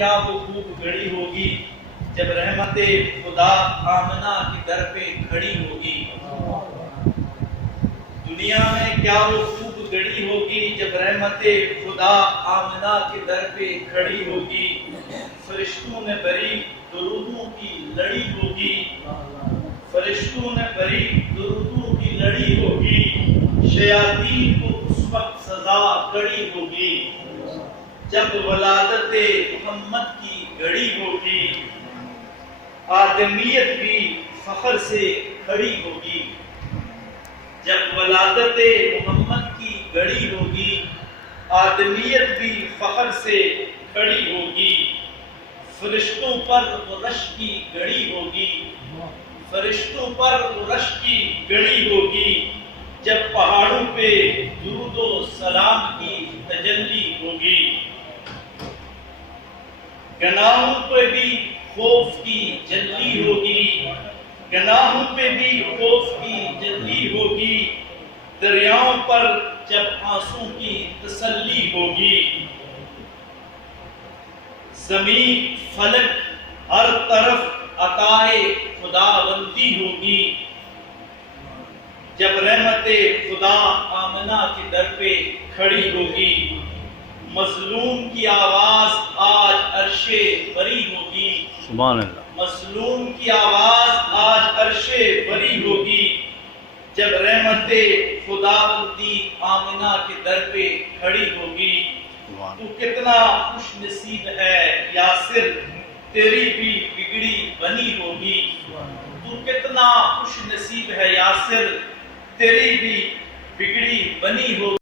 کیا وہ خوب گھڑی ہوگی جب رحمت خدا آمنہ کے در پہ کھڑی ہوگی۔ دنیا میں کیا وہ خوب گھڑی ہوگی جب رحمت خدا آمنہ کے در پہ کھڑی ہوگی۔ فرشتوں میں بری درودوں کی لڑی ہوگی، فرشتوں میں بری درودوں کی لڑی ہوگی، شیاطین کو اس وقت سزا کڑی ہوگی جب ولادت محمد کی گھڑی ہوگی۔ آدمیت بھی فخر سے کھڑی ہوگی جب ولادت محمد کی گھڑی ہوگی، آدمیت بھی فخر سے کھڑی ہوگی۔ فرشتوں پر رش کی گھڑی ہوگی، فرشتوں پر رش کی گھڑی ہوگی جب پہاڑوں پہ درود و سلام کی تجلی ہوگی۔ گناہوں پہ بھی خوف کی جلی ہوگی، گناہوں پہ بھی خوف کی جلی ہوگی، دریاؤں پر جب آنسوں کی تسلی ہوگی۔ زمین فلک ہر طرف عطائے خداوندی ہوگی جب رحمت خدا آمنہ کے در پہ کھڑی ہوگی۔ مظلوم کی آواز آج عرش بری ہوگی، سبحان اللہ، مظلوم کی آواز آج عرش بری ہوگی جب رحمت خداوندی آمنہ کے در پہ کھڑی ہوگی۔ تو کتنا خوش نصیب ہے یاسر، تیری بھی بگڑی بنی ہوگی۔ تو کتنا خوش نصیب ہے یاسر، تیری بھی بگڑی بنی ہوگی۔